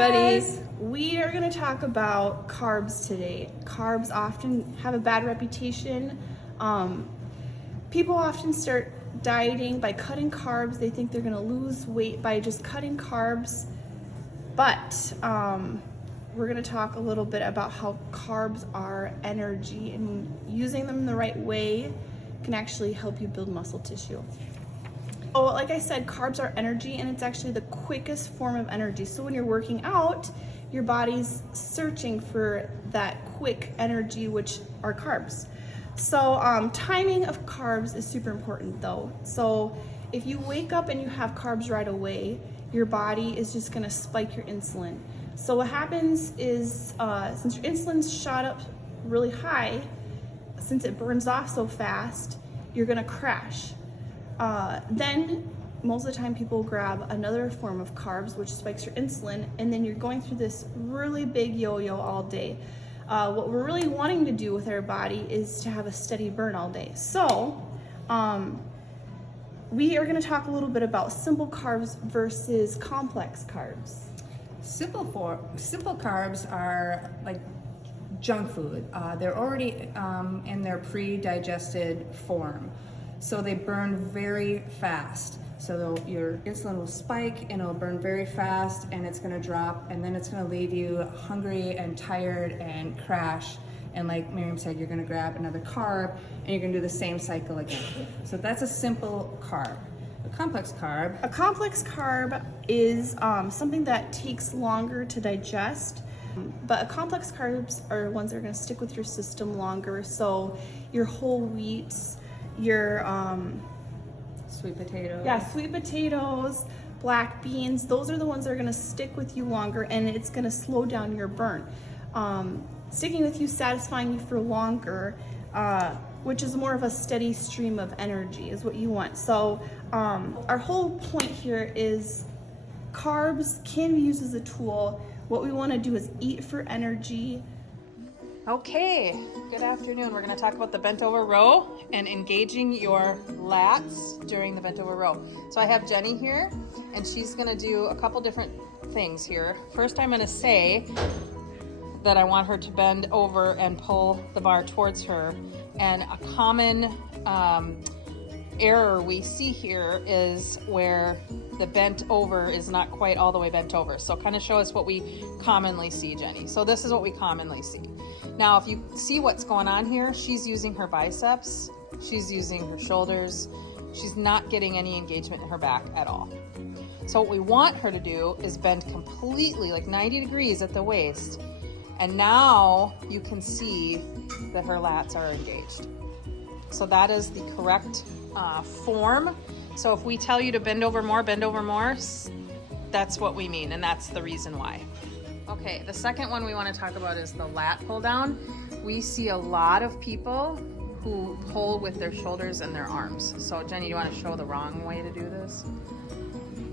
everybody. guys. We are going to talk about carbs today. Carbs often have a bad reputation. People often start dieting by cutting carbs. They think they're going to lose weight by just cutting carbs. But we're going to talk a little bit about how carbs are energy, and using them the right way can actually help you build muscle tissue. So like I said, carbs are energy, and it's actually the quickest form of energy. So when you're working out, your body's searching for that quick energy, which are carbs. So timing of carbs is super important though. So if you wake up and you have carbs right away, your body is just gonna spike your insulin. So what happens is, since your insulin's shot up really high, since it burns off so fast, you're gonna crash. Then most of the time people grab another form of carbs, which spikes your insulin, and then you're going through this really big yo-yo all day. What we're really wanting to do with our body is to have a steady burn all day. So we are going to talk a little bit about simple carbs versus complex carbs. Simple carbs are like junk food. They're already in their pre-digested form. So they burn very fast. So your insulin will spike and it'll burn very fast, and it's gonna drop, and then it's gonna leave you hungry and tired and crash. And like Miriam said, you're gonna grab another carb and you're gonna do the same cycle again. So that's a simple carb. A complex carb is something that takes longer to digest. But complex carbs are ones that are gonna stick with your system longer. So your whole wheats, your sweet potatoes. Yeah, sweet potatoes, black beans, those are the ones that are gonna stick with you longer, and it's gonna slow down your burn. Sticking with you, satisfying you for longer, which is more of a steady stream of energy is what you want. So our whole point here is carbs can be used as a tool. What we wanna do is eat for energy. Okay, good afternoon. We're going to talk about the bent over row and engaging your lats during the bent over row. So I have Jenny here, and she's going to do a couple different things here. First, I'm going to say that I want her to bend over and pull the bar towards her. And a common error we see here is where the bent over is not quite all the way bent over. So kind of show us what we commonly see, Jenny. So this is what we commonly see. Now, if you see what's going on here, she's using her biceps, she's using her shoulders, she's not getting any engagement in her back at all. So what we want her to do is bend completely, like 90 degrees at the waist. And now you can see that her lats are engaged. So that is the correct form. So if we tell you to bend over more, that's what we mean, and that's the reason why. Okay, the second one we want to talk about is the lat pull down. We see a lot of people who pull with their shoulders and their arms. So Jenny, do you want to show the wrong way to do this?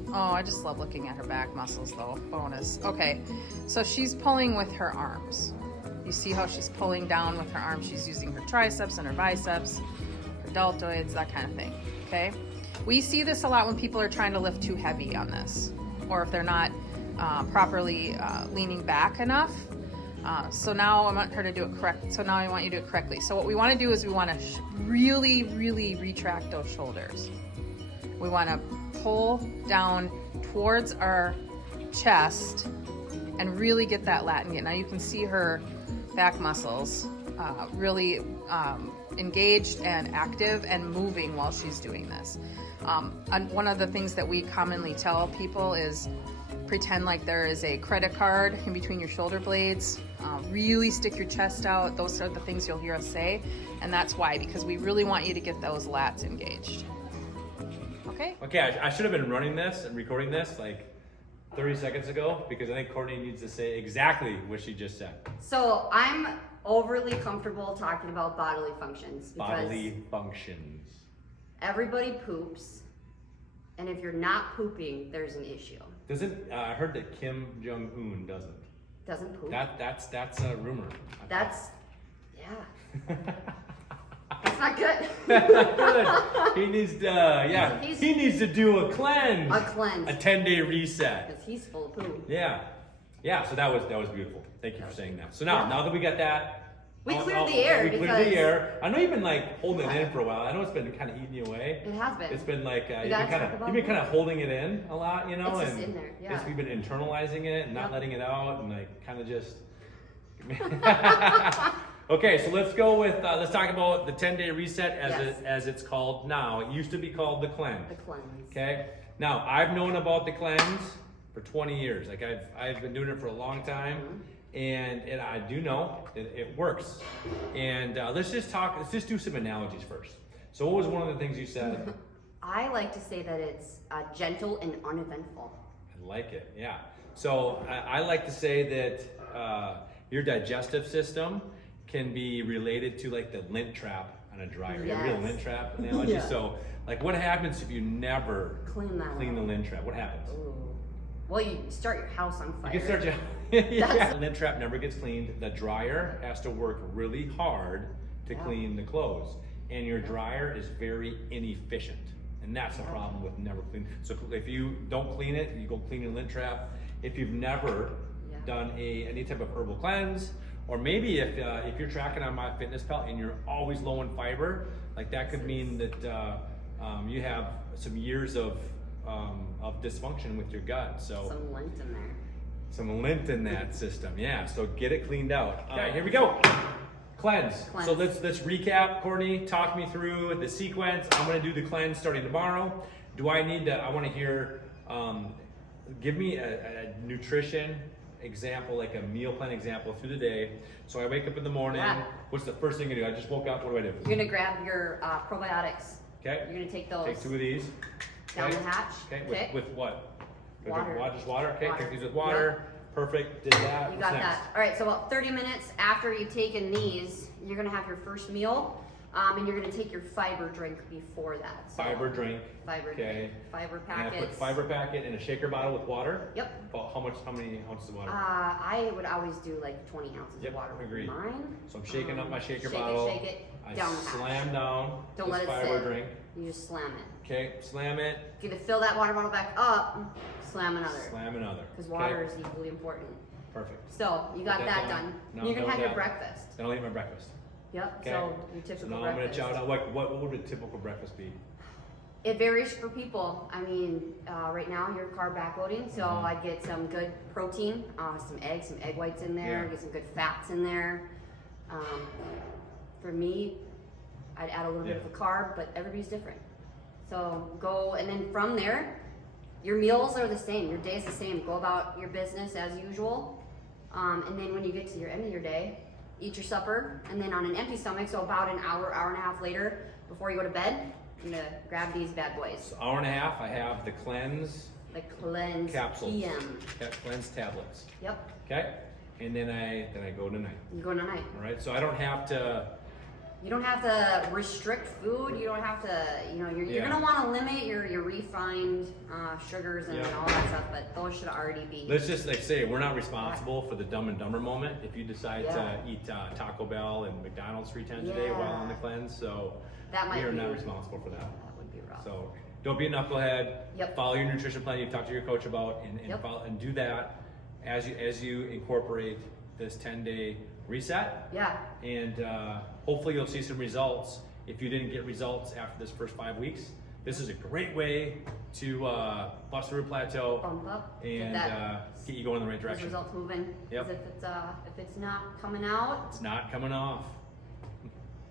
Oh, I just love looking at her back muscles though, bonus. Okay, so she's pulling with her arms. You see how she's pulling down with her arms. She's using her triceps and her biceps, her deltoids, that kind of thing, okay? We see this a lot when people are trying to lift too heavy on this, or if they're not properly leaning back enough. So now I want her to do it correct. So now I want you to do it correctly. So what we want to do is we want to really, really retract those shoulders. We want to pull down towards our chest and really get that lat engaged. Now you can see her back muscles really engaged and active and moving while she's doing this. And one of the things that we commonly tell people is pretend like there is a credit card in between your shoulder blades. Really stick your chest out. Those are the things you'll hear us say. And that's why, because we really want you to get those lats engaged. Okay? Okay, I should have been running this and recording this like 30 seconds ago, because I think Courtney needs to say exactly what she just said. So I'm overly comfortable talking about bodily functions. Bodily functions. Everybody poops. And if you're not pooping, there's an issue. I heard that Kim Jong-un doesn't. Doesn't poop? That's a rumor. Yeah. That's not good. Good. He needs to do a cleanse. A cleanse. A 10-day reset. Because he's full of poo. Yeah. Yeah, so that was beautiful. Thank you for saying that. So now that we got that, We cleared the air we cleared because- the air. I know you've been like holding it in for a while. I know it's been kind of eating you away. It has been. It's been like gotta talk about you've been it. kind of holding it in a lot, you know, It's just and in there, yeah. we've been internalizing it and not Yep. letting it out, and like kind of just. Okay, so let's go with let's talk about the 10-day reset as it's called now. It used to be called the cleanse. The cleanse. Okay. Now I've known about the cleanse for 20 years. Like I've been doing it for a long time, and I do know it works. And let's just do some analogies first. So what was one of the things you said? I like to say that it's gentle and uneventful. I like it. Yeah. So I like to say that your digestive system can be related to like the lint trap on a dryer. You ever hear the Yes. lint trap analogy? Yeah. So like what happens if you never Clean that clean the up. lint trap? What happens? Ooh. Well, you start your house on fire. You can start your yeah. The lint trap never gets cleaned. The dryer has to work really hard to clean the clothes, and your dryer is very inefficient, and that's the problem with never clean. So if you don't clean it, you go clean your lint trap. If you've never done any type of herbal cleanse, or maybe if you're tracking on MyFitnessPal and you're always low in fiber, like that could mean that you have some years of dysfunction with your gut. So Some lint in there. some lint in that system, yeah. So get it cleaned out. Okay, here we go. Cleanse. So let's recap. Courtney, talk me through the sequence. I'm gonna do the cleanse starting tomorrow. Do I need to? I want to hear. Give me a nutrition example, like a meal plan example through the day. So I wake up in the morning. Yeah. What's the first thing I do? I just woke up. What do I do? You're gonna grab your probiotics. Okay. You're gonna take those Take 2 of these. down Okay. the hatch. Okay. With what? Water. Just water. Okay. Water. Take these with water. Perfect. Did that. You What's got next? that. All right, so about 30 minutes after you've taken these, you're gonna have your first meal, and you're gonna take your fiber drink before that. So, Fiber drink. Fiber Okay. drink. Fiber And I put packets. fiber packet in a shaker bottle with water. Yep. About how many ounces of water? I would always do like 20 ounces Yep, of water with agreed. mine. So I'm shaking up my shaker shake bottle. Shake it, I down the hatch. slam down Don't this let it fiber sit. drink. You just slam it. Okay, slam it, If you fill that water bottle back up, slam another. slam another. Because water is equally important. Perfect. So you got Put that down. done. Now You're I'm gonna done have with your that. breakfast. Then I'll eat my breakfast. Yep. Okay. So your So typical now I'm gonna breakfast. chow down. What would a typical breakfast be? It varies for people. I mean, right now you're carb backloading, so Mhm. I'd get some good protein, some eggs, some egg whites in there, Yeah. get some good fats in there. For me, I'd add a little bit of a carb, but everybody's different. So go, and then from there, your meals are the same. Your day's the same. Go about your business as usual. And then when you get to your end of your day, eat your supper, and then on an empty stomach, so about an hour, hour and a half later, before you go to bed, you're gonna grab these bad boys. So hour and a half. I have the cleanse The cleanse capsules. PM. Cleanse tablets. Yep. Okay, and then I go tonight. You go tonight. All right. So I don't have to. You don't have to restrict food. You don't have to, you're Yeah. gonna want to limit your refined sugars and all that stuff, but those should already be. Let's just say we're not responsible for the Dumb and Dumber moment if you decide Yeah. to eat Taco Bell and McDonald's 3 times a day while on the cleanse. So That might we are be- not responsible for that. That would be rough. So don't be a knucklehead. Yep. Follow your nutrition plan you talked to your coach about, and Yep. follow, and do that as you incorporate this 10-day reset. Yeah. And hopefully you'll see some results. If you didn't get results after this first 5 weeks, this is a great way to bust through a plateau Bump up. and get you going in the right those direction. results moving. Yep. 'Cause if it's not coming out, It's not coming off.